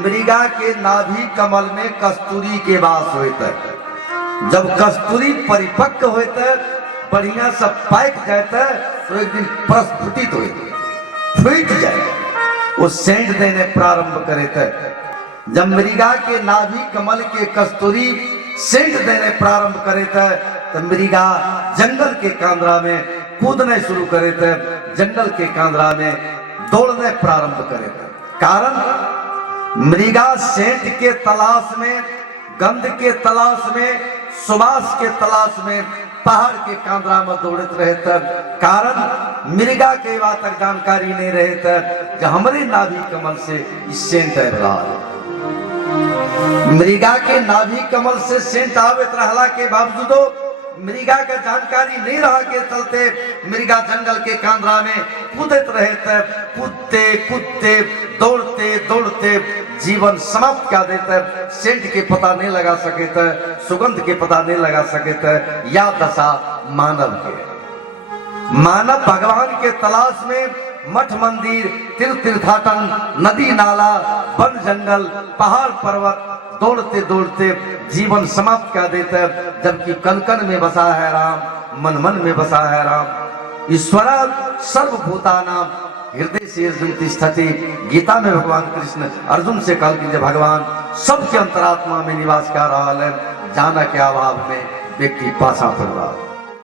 मृगा के नाभि कमल में कस्तूरी के वास होते। जब कस्तूरी परिपक्व होते, बढ़िया सब पाक जाते, तो एक दिन प्रस्फुटित होते, फूट जाए, वो सेंट देने प्रारंभ करे थे। जब मृगा के नाभि कमल के कस्तूरी सेंट देने प्रारंभ करे थे, तो मृगा जंगल के कांद्रा में कूदने शुरू करे थे, जंगल के कांद्रा में दौड़ने प्रारंभ करे थे। कारण मृगा सेंट के तलाश में, गंध के तलाश में, सुबास के तलाश में पहाड़ के कांद्रा में दौड़त रहे थे। कारण मृगा के बात तक जानकारी नहीं रहे थे कि हमारे नाभि कमल से सेंट आ रहा है। मृगा के नाभि कमल से सेंट आवत रहला के बावजूदो मृगा का जानकारी नहीं रहा के चलते मृगा जंगल के कांद्रा में कूदत रहे थे। कूदते कूदते दौड़ते दौड़ते जीवन समाप्त कर देते, सेंट के पता नहीं लगा सके थे, सुगंध के पता नहीं लगा सके थे। या दशा मानव के, मानव भगवान के तलाश में मठ मंदिर, तीर्थाटन, नदी नाला, वन जंगल, पहाड़ पर्वत दौड़ते दौड़ते जीवन समाप्त कर देते। जबकि कण कण में बसा है राम, मन मन में बसा है राम। ईश्वर सर्वभूतानां हृदय से अर्जुन तिष्ठति। गीता में भगवान कृष्ण अर्जुन से कहा कि भगवान सबके अंतरात्मा में निवास कर रहा है, जाना के अभाव में व्यक्ति पासा पड़ रहा है।